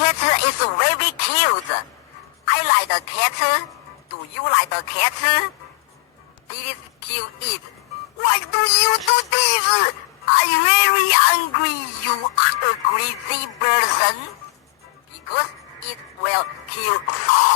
cat is very cute. I like the cat. Do you like the cat? Please kill it. Why do you do this? I'm very angry. You are a crazy person. Because it will kill all.